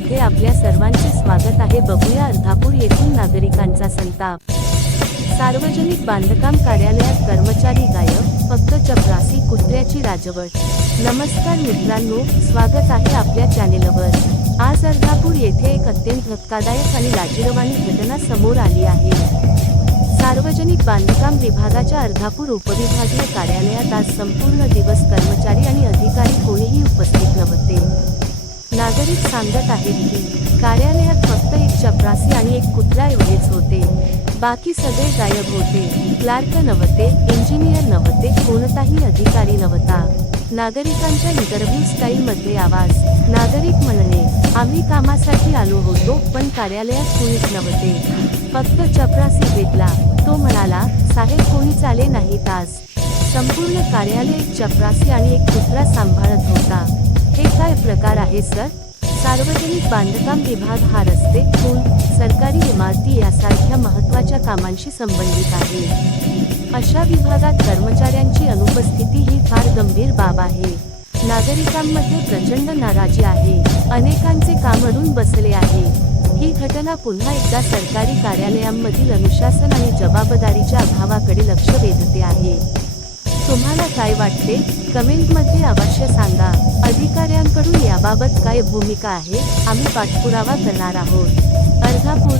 मध्ये आपल्या सर्वांचे स्वागत आहे। बघूया अर्धापूर येथील नागरिकांचा संताप। सार्वजनिक बांधकाम कार्यालयात कर्मचारी गायब, फक्त चपरासी कुत्र्याची राजवट। नमस्कार मित्रांनो, स्वागत आहे आपल्या चॅनेलवर। आज अर्धापूर येथे एक अत्यंत धक्कादायक आणि लाजिरवाणी घटना समोर आली आहे। सार्वजनिक बांधकाम विभागाच्या अर्धापूर उपविभागीय कार्यालयात आज संपूर्ण दिवस कर्मचारी आणि अधिकारी कोणीही उपस्थित नव्हते। नागरिक सांगत आहेत की कार्यालयात फक्त एक चपरासी आणि एक कुत्रा एवढेच होते, बाकी सगळे गायब होते। क्लार्क नव्हते, इंजिनियर नव्हते, कोणताही अधिकारी नव्हता। नागरिकांच्या इंटरव्ह्यू स्टाईलमध्ये आवाज। नागरिक म्हणणे, आम्ही कामासाठी आलो होतो, पण कार्यालयात कोणीच नव्हते, फक्त चपरासी भेटला। तो म्हणाला, साहेब कोणीच आले नाहीत आज। संपूर्ण कार्यालय एक चपरासी आणि एक कुत्रा सांभाळत होता। हे काय प्रकार आहे सर? सार्वजनिक बांधकाम विभाग हा रस्ते, पूल, सरकारी इमारती यासारख्या महत्त्वाच्या कामांशी संबंधित आहे। अशा विभागात कर्मचाऱ्यांची अनुपस्थिती ही फार गंभीर बाब आहे। नागरिकांमध्ये प्रचंड नाराजी आहे। अनेकांचे काम अडून बसले आहे। ही घटना पुन्हा एकदा सरकारी कार्यालयांमधील अनुशासन आणि जबाबदारीच्या अभावाकडे लक्ष वेधते आहे। तुम्हाला काय वाटते? कमेंटमध्ये अवश्य सांगा। अधिकाऱ्यांकडून याबाबत काय भूमिका आहे? आम्ही पाठपुरावा करणार आहोत। अर्धापूर